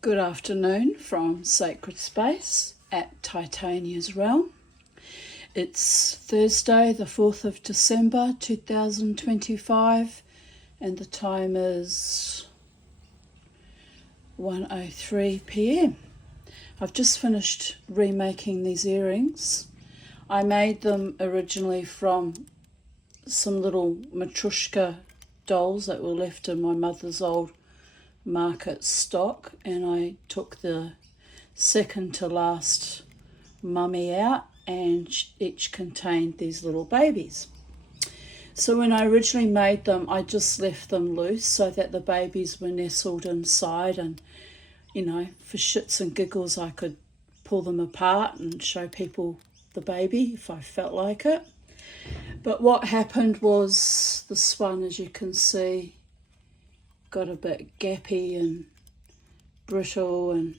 Good afternoon from Sacred Space at Titania's Realm. It's Thursday, the 4th of December 2025, and the time is 1:03 p.m. I've just finished remaking these earrings. I made them originally from some little Matryoshka dolls that were left in my mother's old market stock, and I took the second to last mummy out, and each contained these little babies. So when I originally made them, I just left them loose so that the babies were nestled inside, and for shits and giggles I could pull them apart and show people the baby if I felt like it. But what happened was this one, as you can see, got a bit gappy and brittle, and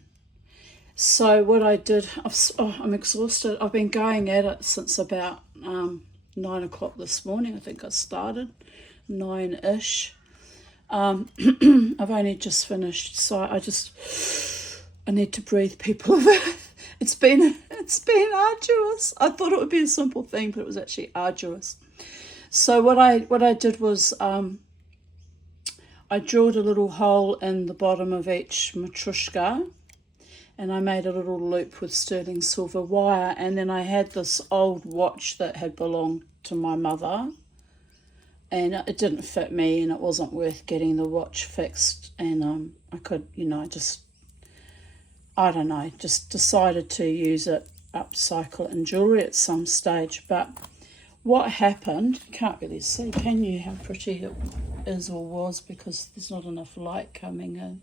so what I did, I'm exhausted. I've been going at it since about 9 o'clock this morning. I think I started 9-ish. I've only just finished, so I need to breathe, people of Earth. It's been arduous. I thought it would be a simple thing, but it was actually arduous. So what I did was I drilled a little hole in the bottom of each Matryoshka, and I made a little loop with sterling silver wire, and then I had this old watch that had belonged to my mother, and it didn't fit me, and it wasn't worth getting the watch fixed, and I could, just decided to use it, upcycle it in jewellery at some stage. But what happened, you can't really see, can you, how pretty it is or was, because there's not enough light coming in.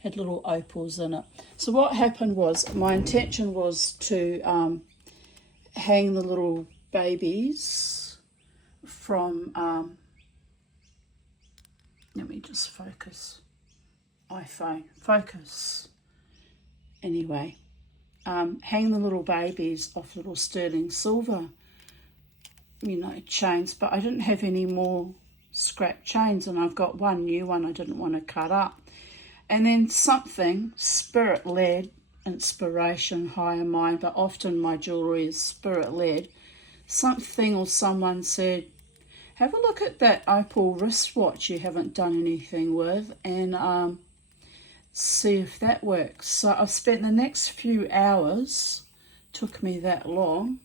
Had little opals in it. So what happened was, my intention was to hang the little babies from, let me just focus, iPhone, focus. Anyway, hang the little babies off little sterling silver, chains, but I didn't have any more scrap chains, and I've got one new one I didn't want to cut up. And then something, spirit-led, inspiration, higher mind, but often my jewellery is spirit-led, something or someone said, have a look at that opal wristwatch you haven't done anything with, and see if that works. So I've spent the next few hours, took me that long.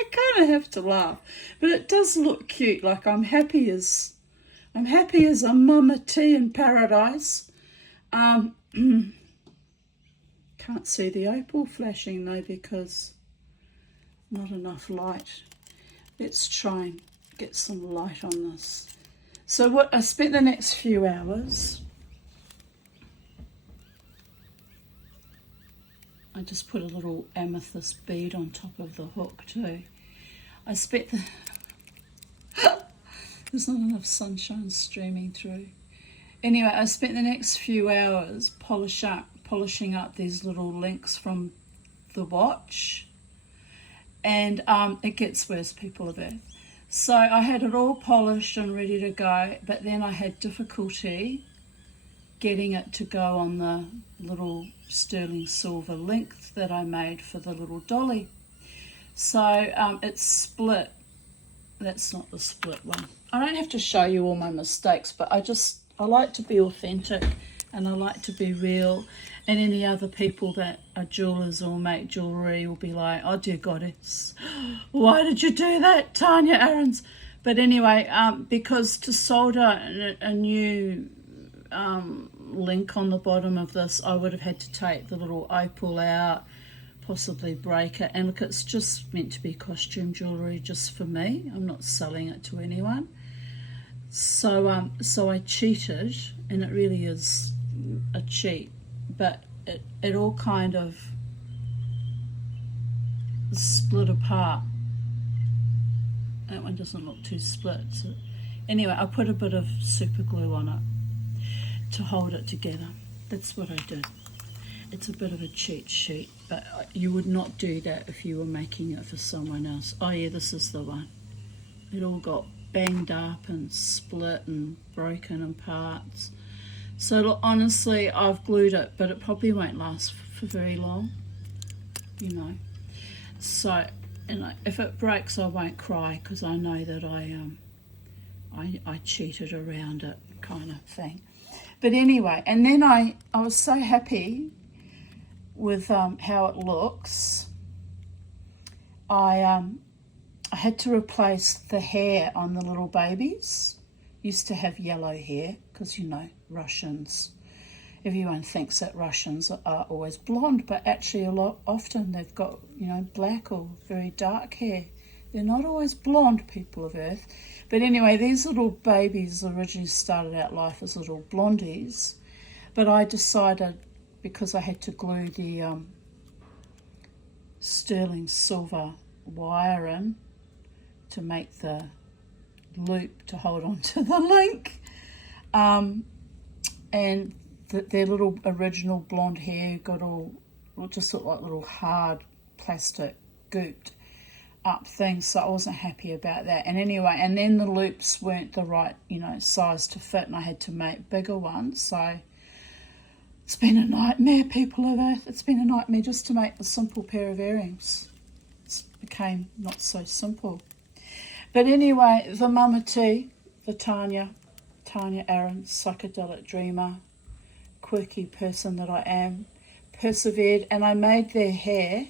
I kind of have to laugh, but it does look cute. Like I'm happy as a mama tea in paradise. Can't see the opal flashing though because not enough light. Let's try and get some light on this. So what I spent the next few hours, I just put a little amethyst bead on top of the hook too. There's not enough sunshine streaming through. Anyway, I spent the next few hours polishing up these little links from the watch, and it gets worse, people of Earth. So I had it all polished and ready to go, but then I had difficulty getting it to go on the little sterling silver link that I made for the little dolly. So it's split. That's not the split one. I don't have to show you all my mistakes, but I like to be authentic, and I like to be real, and any other people that are jewellers or make jewellery will be like, oh dear goddess, why did you do that, Tanya Aarons? But anyway, because to solder a new link on the bottom of this, I would have had to take the little opal out, possibly break it, and look, it's just meant to be costume jewellery just for me. I'm not selling it to anyone. So I cheated, and it really is a cheat, but it all kind of split apart. That one doesn't look too split. So anyway, I put a bit of super glue on it to hold it together. That's what I did. It's a bit of a cheat sheet, but you would not do that if you were making it for someone else. Oh yeah, this is the one. It all got banged up and split and broken in parts. So look, honestly, I've glued it, but it probably won't last for very long, you know. So, and if it breaks, I won't cry, because I know that I cheated around it, kind of thing. But anyway, and then I was so happy with how it looks. I had to replace the hair on the little babies. Used to have yellow hair, because, you know, Russians. Everyone thinks that Russians are always blonde, but actually often they've got, you know, black or very dark hair. They're not always blonde, people of Earth. But anyway, these little babies originally started out life as little blondies. But I decided, because I had to glue the sterling silver wire in to make the loop to hold on to the link, and their little original blonde hair got all, just looked like little hard plastic gooped up things, so I wasn't happy about that. And anyway, and then the loops weren't the right, you know, size to fit, and I had to make bigger ones. So it's been a nightmare, people of Earth. It's been a nightmare just to make a simple pair of earrings. It became not so simple. But anyway, the Mama T, the Tanya Aaron, psychedelic dreamer, quirky person that I am, persevered, and I made their hair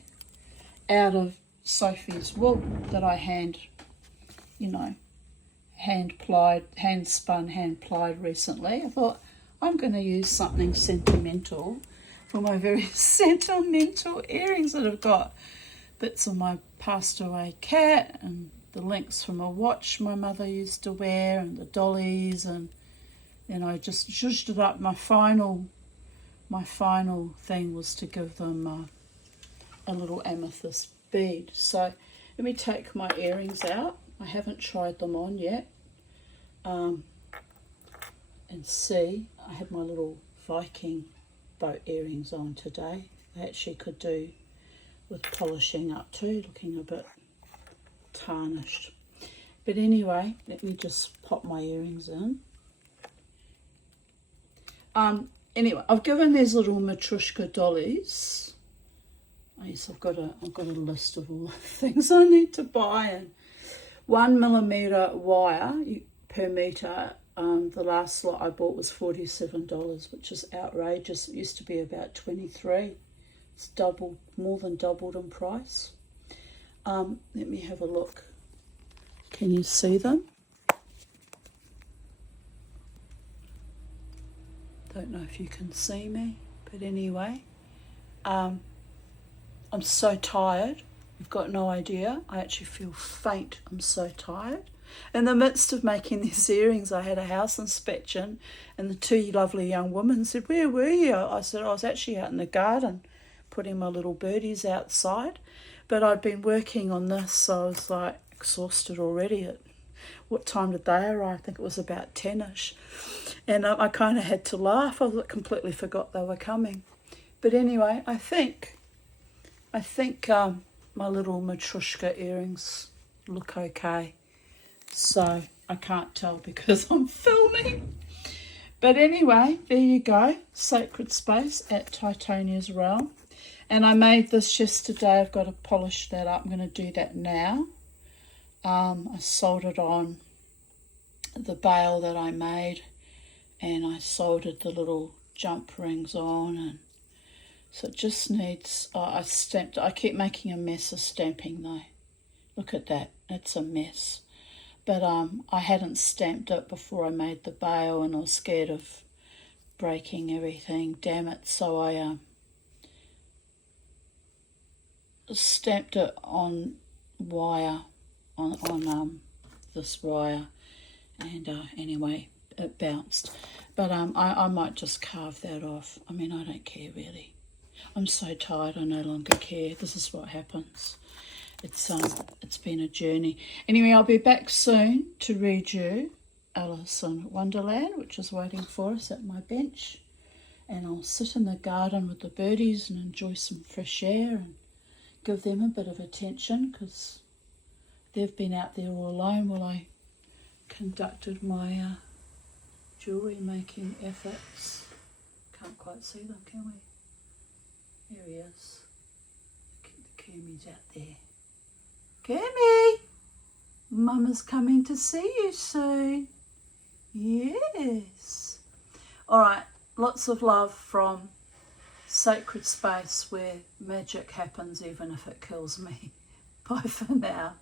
out of Sophie's wool that I hand spun, hand plied recently. I thought, I'm going to use something sentimental for my very sentimental earrings that have got bits of my passed away cat and the links from a watch my mother used to wear and the dollies, and then I just zhuzhed it up. My final thing was to give them a little amethyst bead. So let me take my earrings out. I haven't tried them on yet. And see, I had my little Viking boat earrings on today. They actually could do with polishing up too, looking a bit tarnished. But anyway, let me just pop my earrings in. Anyway, I've given these little Matryoshka dollies. Yes, I've got a list of all the things I need to buy, and 1mm wire per metre. The last lot I bought was $47, which is outrageous. It used to be about $23. It's more than doubled in price. Let me have a look. Can you see them? Don't know if you can see me, but anyway, I'm so tired. You've got no idea. I actually feel faint. I'm so tired. In the midst of making these earrings, I had a house inspection, and the two lovely young women said, "Where were you?" I said, "I was actually out in the garden putting my little birdies outside." But I'd been working on this, so I was like exhausted already. What time did they arrive? I think it was about 10ish. And I kind of had to laugh. I completely forgot they were coming. But anyway, I think my little Matryoshka earrings look okay. So I can't tell because I'm filming. But anyway, there you go. Sacred Space at Titania's Realm. And I made this yesterday. I've got to polish that up. I'm going to do that now. I soldered on the bail that I made, and I soldered the little jump rings on, and so it just needs, I stamped, I keep making a mess of stamping though. Look at that, it's a mess. But I hadn't stamped it before I made the bail, and I was scared of breaking everything, damn it. So I stamped it on wire, on this wire, and anyway, it bounced. But I might just carve that off. I mean, I don't care really. I'm so tired, I no longer care. This is what happens. It's been a journey. Anyway, I'll be back soon to read you Alice in Wonderland, which is waiting for us at my bench. And I'll sit in the garden with the birdies and enjoy some fresh air and give them a bit of attention, because they've been out there all alone while I conducted my jewellery making efforts. Can't quite see them, can we? Here he is. The Kermie's out there. Kermie! Mama's coming to see you soon. Yes. All right, lots of love from sacred space where magic happens even if it kills me. Bye for now.